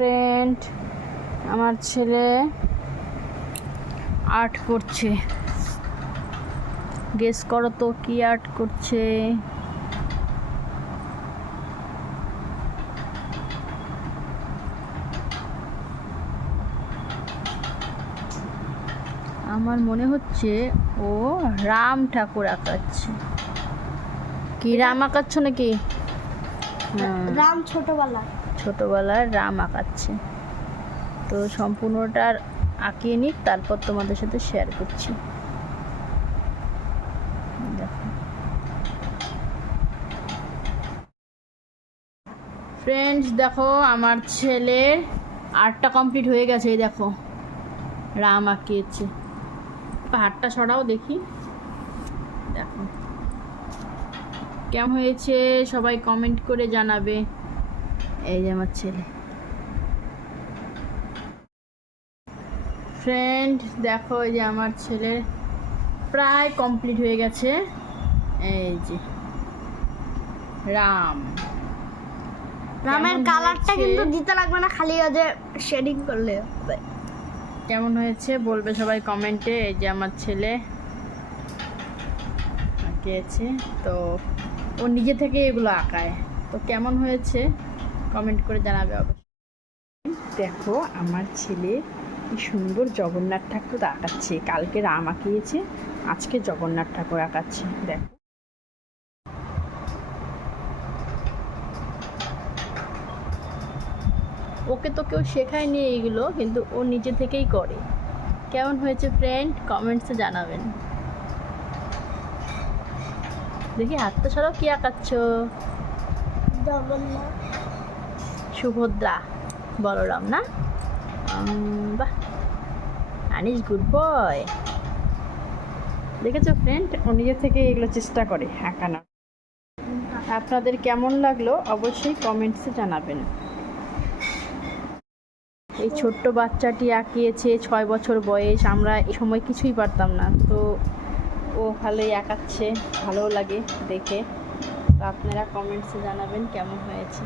Friend আমার ছেলে art করছে। গেস করো তো কি আর্ট করছে। আমার মনে হচ্ছে ও রাম ঠাকুর আঁকাচ্ছে। কি রাম আঁকাচ্ছ নাকি? হ্যাঁ। রাম ছোটবেলা। ছোটোবেলার রাম আঁকাচ্ছে। তো সম্পূর্ণটা আঁকিয়ে নিক, তারপর তোমাদের সাথে শেয়ার করছি। ফ্রেন্ডস দেখো, আমার ছেলের আর্টটা কমপ্লিট হয়ে গেছে, এই দেখো। রাম আঁকিয়েছে। পাহাড়টা সরাও দেখি। দেখো। কেমন হয়েছে? সবাই কমেন্ট করে জানাবে। এই যে আমার ছেলে। ফ্রেন্ড দেখো এই যে আমার ছেলের প্রায় কমপ্লিট হয়ে গেছে। এই যে। রাম। রামের কালারটা কিন্তু দিতে লাগবে না খালি যে শেডিং করলে কেমন হয়েছে বলবে সবাই কমেন্টে এই যে আমার ছেলে আঁকিয়েছে তো ও নিজে থেকে এগুলো আঁকায়। তো কেমন হয়েছে? কমেন্ট করে জানাবে অবশ্যই। দেখো আমার ছেলে কি সুন্দর জগন্নাথ ঠাকুর আঁকাচ্ছে। কালকে রাম আঁকিয়েছে আজকে জগন্নাথ ঠাকুর আঁকাচ্ছে। দেখো। ওকে তো কেউ শেখায়নি এইগুলো কিন্তু ও নিজে থেকেই করে। কেমন হয়েছে ফ্রেন্ড কমেন্টসে জানাবেন। দেখি হাতটা ছাড়াও কি আঁকাচ্ছ? জগন্নাথ। সুভদ্রা, বলরাম, না? বাহ গুড বয় দেখেছ ফ্রেন্ড ও নিজে থেকে এগুলো চেষ্টা করে আঁকানোর আপনাদের কেমন লাগল অবশ্যই কমেন্টসে জানাবেন। এই ছোট্ট বাচ্চাটি আঁকিয়েছে ছয় বছর বয়স, আমরা এই সময় কিছুই পারতাম না। তো ও ভালোই আঁকাচ্ছে ভালো লাগে দেখে। তো আপনারা কমেন্টসে জানাবেন কেমন হয়েছে।